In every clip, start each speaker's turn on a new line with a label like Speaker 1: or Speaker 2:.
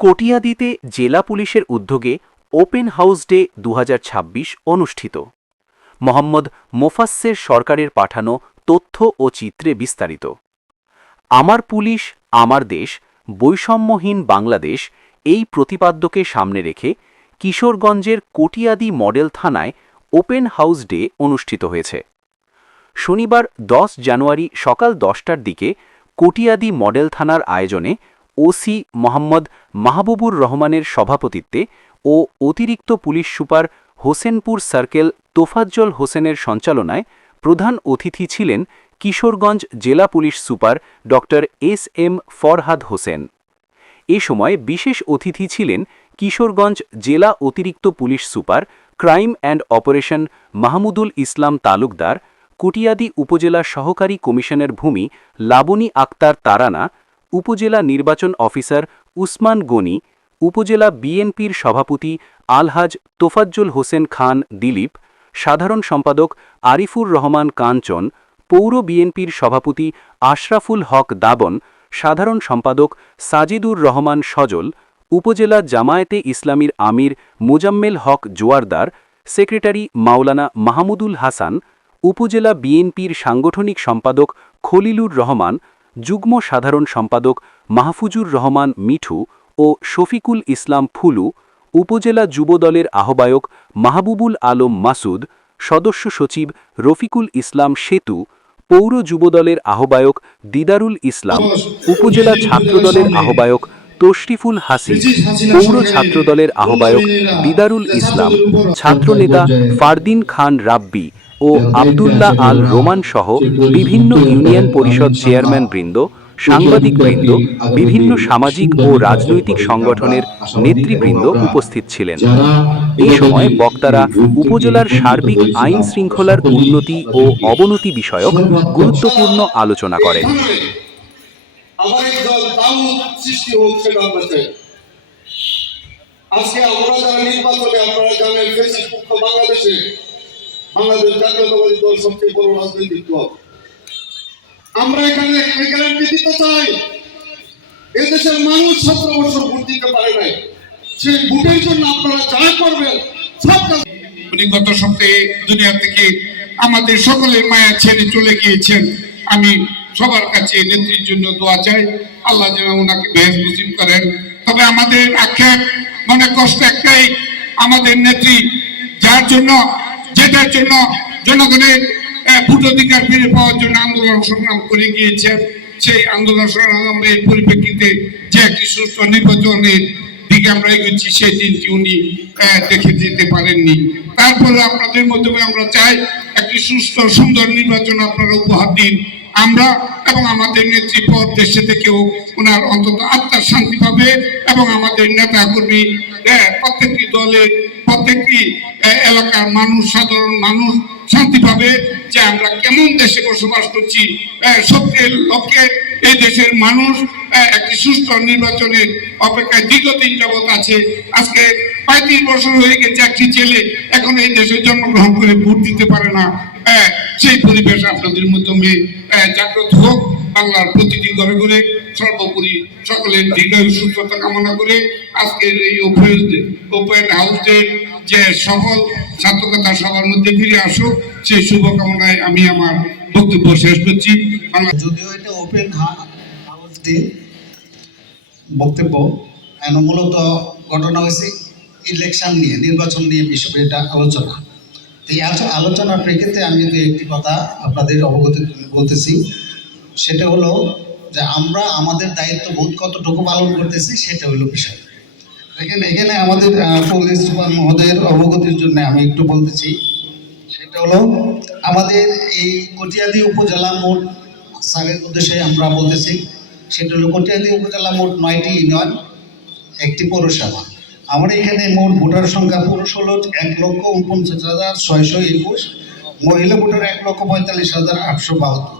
Speaker 1: কটিয়াদিতে জেলা পুলিশের উদ্যোগে ওপেন হাউস ডে দু হাজার ছাব্বিশ অনুষ্ঠিত। মোহাম্মদ মোফাসের সরকারের পাঠানো তথ্য ও চিত্রে বিস্তারিত। আমার পুলিশ, আমার দেশ, বৈষম্যহীন বাংলাদেশ এই প্রতিপাদ্যকে সামনে রেখে কিশোরগঞ্জের কটিয়াদি মডেল থানায় ওপেন হাউস ডে অনুষ্ঠিত হয়েছে। শনিবার দশ জানুয়ারি সকাল দশটার দিকে কটিয়াদি মডেল থানার আয়োজনে ওসি মোহাম্মদ মাহবুবুর রহমানের সভাপতিত্বে ও অতিরিক্ত police super Hossainpur circle Tofazzal হোসেনের সঞ্চালনায় প্রধান অতিথি ছিলেন কিশোরগঞ্জ জেলা পুলিশ সুপার ড এস এম ফরহাদ হোসেন। এ সময় বিশেষ অতিথি ছিলেন কিশোরগঞ্জ জেলা অতিরিক্ত police super crime and operation Mahmudul Islam Talukdar Kutiadi উপজেলা সহকারী কমিশনের ভূমি লাবণী আক্তার তারানা, উপজেলা নির্বাচন অফিসার উসমান গনি, উপজেলা বিএনপির সভাপতি আলহাজ তোফাজ্জুল হোসেন খান দিলীপ, সাধারণ সম্পাদক আরিফুর রহমান কাঞ্চন, পৌর বিএনপির সভাপতি আশরাফুল হক দাবন, সাধারণ সম্পাদক সাজিদুর রহমান সজল, উপজেলা জামায়াতে ইসলামীর আমির মোজাম্মেল হক জোয়ারদার, সেক্রেটারি মাওলানা মাহমুদুল হাসান উপজেলা বিএনপির সাংগঠনিক সম্পাদক খলিলুর রহমান, যুগ্ম সাধারণ সম্পাদক মাহফুজুর রহমান মিঠু ও শফিকুল ইসলাম ফুলু, উপজেলা যুবদলের আহ্বায়ক মাহবুবুল আলম মাসুদ, সদস্য সচিব রফিকুল ইসলাম সেতু, পৌর যুবদলের আহ্বায়ক দিদারুল ইসলাম, উপজেলা ছাত্রদলের আহ্বায়ক তশরিফুল হাসিন, পৌর ছাত্রদলের আহ্বায়ক দিদারুল ইসলাম, ছাত্রনেতা ফারদিন খান রাব্বি ও আবদুল্লাহ আল রোমান সহ বিভিন্ন ইউনিয়ন পরিষদ চেয়ারম্যান বৃন্দ সাংবাদিক বৃন্দ বিভিন্ন সামাজিক ও রাজনৈতিক সংগঠনের নেতৃবৃন্দ উপস্থিত ছিলেন। এই সময় বক্তারা উপজেলার সার্বিক আইন শৃঙ্খলার উন্নতি ও অবনতি বিষয়ক গুরুত্বপূর্ণ আলোচনা করেন।
Speaker 2: আজকে আমরা যারা নির্বাচনে আপনারা জানেন ফেসিস পক্ষ বাংলাদেশে বাংলাদেশ দল সবচেয়ে বড় রাজনৈতিক দল। আমরা এখানে এখানে দিতে চাই। এদেশের মানুষ সতেরো বছর ভোট দিতে পারে নাই। সেই ভোটের জন্য আপনারা যা করবেন, সব কাজ
Speaker 3: উনি গত সপ্তাহে দুনিয়া থেকে আমাদের সকলের মায়া ছেড়ে চলে গিয়েছেন। আমি সবার কাছে নেত্রীর জন্য দোয়া চাই। আল্লাহ যেন ওনাকে বেশ নসিব করেন। তবে আমাদের আক্ষেপ, মনে কষ্ট একটাই, আমাদের নেত্রী, যার জন্য যেটার জন্য, জনগণের ভোট অধিকার ফিরে পাওয়ার জন্য আন্দোলন সংগ্রাম করে গিয়েছেন। সেই আন্দোলন সংগ্রামের পরিপ্রেক্ষিতে যে একটি সুস্থ নির্বাচনের দিকে আমরা এগোচ্ছি, সেই দিনটি উনি দেখে যেতে পারেননি। তারপরে আপনাদের মাধ্যমে আমরা চাই একটি সুস্থ সুন্দর নির্বাচন আপনারা উপহার দিন। আমরা এবং আমাদের নেতৃপদ দেশে থেকেও ওনার অন্তত আত্মার শান্তি পাবে এবং আমাদের নেতা কর্মী প্রত্যেকটি দলের, প্রত্যেকটি এলাকার মানুষ, সাধারণ মানুষ শান্তি পাবে যে আমরা কেমন দেশে বসবাস করছি। সত্যের লক্ষ্যে এই দেশের মানুষ একটি সুষ্ঠু নির্বাচনের অপেক্ষায় দীর্ঘদিন যাবৎ আছে। আজকে পঁয়ত্রিশ বছর হয়ে গেছে একটি ছেলে এখন এই দেশে জন্মগ্রহণ করে ভোট দিতে পারে না। সেই পরিবেশ আপনাদের মাধ্যমে জাগ্রত হোক। বাংলার প্রতিটি ঘরে ঘরে সর্বোপরি সকলের দীর্ঘায়ু সুস্থতা কামনা করে আজকের এই ওপেন ওপেন হাউসের যে সফল ছাত্রকতা সবার মধ্যে ফিরে আসুক সেই শুভকামনায় আমি আমার বক্তব্য শেষ করছি।
Speaker 4: যদিও এটা ওপেন হাউস ডে বক্তব্য এন মূলত ঘটনা হয়েছে ইলেকশন নিয়ে, নির্বাচন নিয়ে বিষয় এটা আলোচনা। এই আলোচনার প্রেক্ষিতে আমি একটি কথা আপনাদের অবগত বলতেছি। সেটা হলো যে আমরা আমাদের দায়িত্ব বোধ কতটুকু পালন করতেছি সেটা হলো বিষয়। এখানে এখানে আমাদের পুলিশ সুপার মহোদয়ের অবগতির জন্য আমি একটু বলতেছি। সেটা হলো আমাদের এই কটিয়াদি উপজেলা মোট সাবেক উদ্দেশ্যে আমরা বলতেছি, সেটা হলো কটিয়াদি উপজেলা মোট নয়টি ইউনিয়ন, একটি পৌরসভা। আমার এখানে মোট ভোটার সংখ্যা পুরুষ হলো এক লক্ষ উনপঞ্চাশ হাজার ছয়শো একুশ, মহিলা ভোটার এক লক্ষ পঁয়তাল্লিশ হাজার আটশো বাহাত্তর।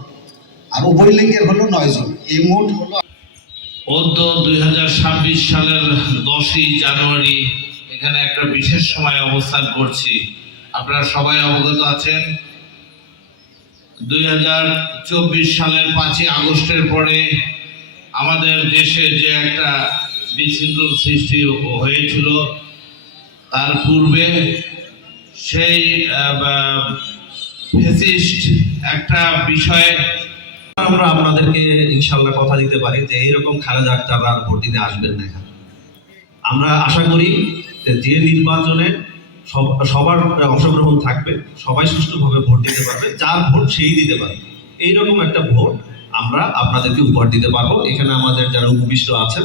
Speaker 4: আর উভয় লিঙ্গের হলো নয় জন এই মোট হলো
Speaker 5: অদ্য দুই সালের দশই জানুয়ারি, এখানে একটা বিশেষ সময় অবস্থান করছি। আপনারা সবাই অবগত আছেন, দুই হাজার চব্বিশ সালের পাঁচই আগস্টের পরে আমাদের দেশে যে একটা বিশৃঙ্খল সৃষ্টি হয়েছিল, তার পূর্বে সেই ফেসিস্ট একটা বিষয়ে
Speaker 6: আমরা আপনাদেরকে ইনশাল্লাহ কথা দিতে পারি যে এইরকম খালেদা আক্তাররা আর ভোট দিতে আসবেন না এখানে। আমরা আশা করি যে নির্বাচনে সব- সবার অংশগ্রহণ থাকবে, সবাই সুষ্ঠুভাবে ভোট দিতে পারবে, যার ভোট সেই দিতে পারবে। এইরকম একটা ভোট আমরা আপনাদেরকে উপহার দিতে পারব। এখানে আমাদের যারা উপবিষ্ট আছেন,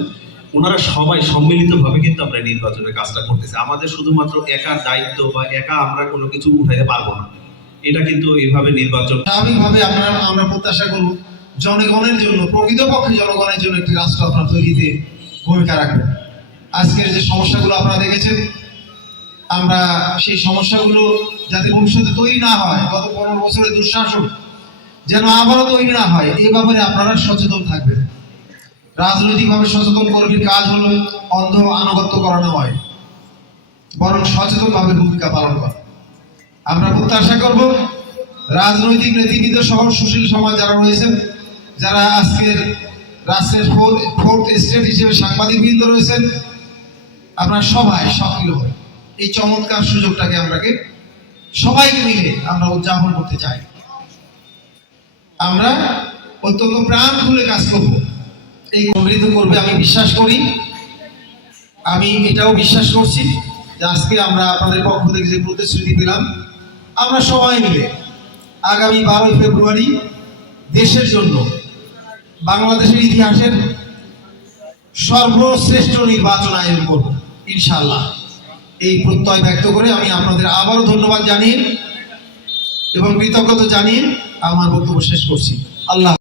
Speaker 6: ওনারা সবাই সম্মিলিতভাবে কিন্তু আমরা নির্বাচনের কাজটা করতেছি। আমাদের শুধুমাত্র একা দায়িত্ব বা একা আমরা কোনো কিছু উঠাইতে পারব না। এটা কিন্তু এইভাবে নির্বাচন
Speaker 7: স্বাভাবিকভাবে আপনারা আমরা প্রত্যাশা করব জনগণের জন্য, প্রকৃতপক্ষে জনগণের জন্য একটি রাষ্ট্র আপনারা তৈরিতে ভূমিকা রাখবেন আজকের যে সমস্যাগুলো আপনারা দেখেছেন, আমরা সেই সমস্যাগুলো যাতে ভবিষ্যতে তৈরি না হয়, গত পনেরো বছরের দুঃশাসন যেন আবারও তৈরি না হয়, এ ব্যাপারে আপনারা সচেতন থাকবেন। রাজনৈতিকভাবে সচেতন কর্মীর কাজ হলো অন্ধ আনুগত্য করানো হয় বরং সচেতনভাবে ভূমিকা পালন করা। আমরা প্রত্যাশা করব রাজনৈতিক নেতৃবৃন্দ সহ সুশীল সমাজ যারা রয়েছেন, যারা আজকের রাষ্ট্রের ফোর্থ ফোর্থ স্টেট হিসেবে সাংবাদিকবৃন্দ রয়েছেন আমরা সবাই সক্রিয় হই এই চমৎকার সুযোগটাকে আমরাকে সবাইকে মিলে আমরা উদযাপন করতে চাই। আমরা অত্যন্ত প্রাণ খুলে কাজ করব। এই সমৃদ্ধ করবে আমি বিশ্বাস করি। আমি এটাও বিশ্বাস করছি যে আজকে আমরা আপনাদের পক্ষ থেকে যে প্রতিশ্রুতি পেলাম আমরা সবাই মিলে আগামী বারোই ফেব্রুয়ারি দেশের জন্য বাংলাদেশের ইতিহাসের সর্বশ্রেষ্ঠ নির্বাচন আয়োজন করব ইনশাল্লাহ এই প্রত্যয় ব্যক্ত করে আমি আপনাদের আবারও ধন্যবাদ জানিয়ে এবং কৃতজ্ঞতা জানিয়ে আমার বক্তব্য শেষ করছি। আল্লাহ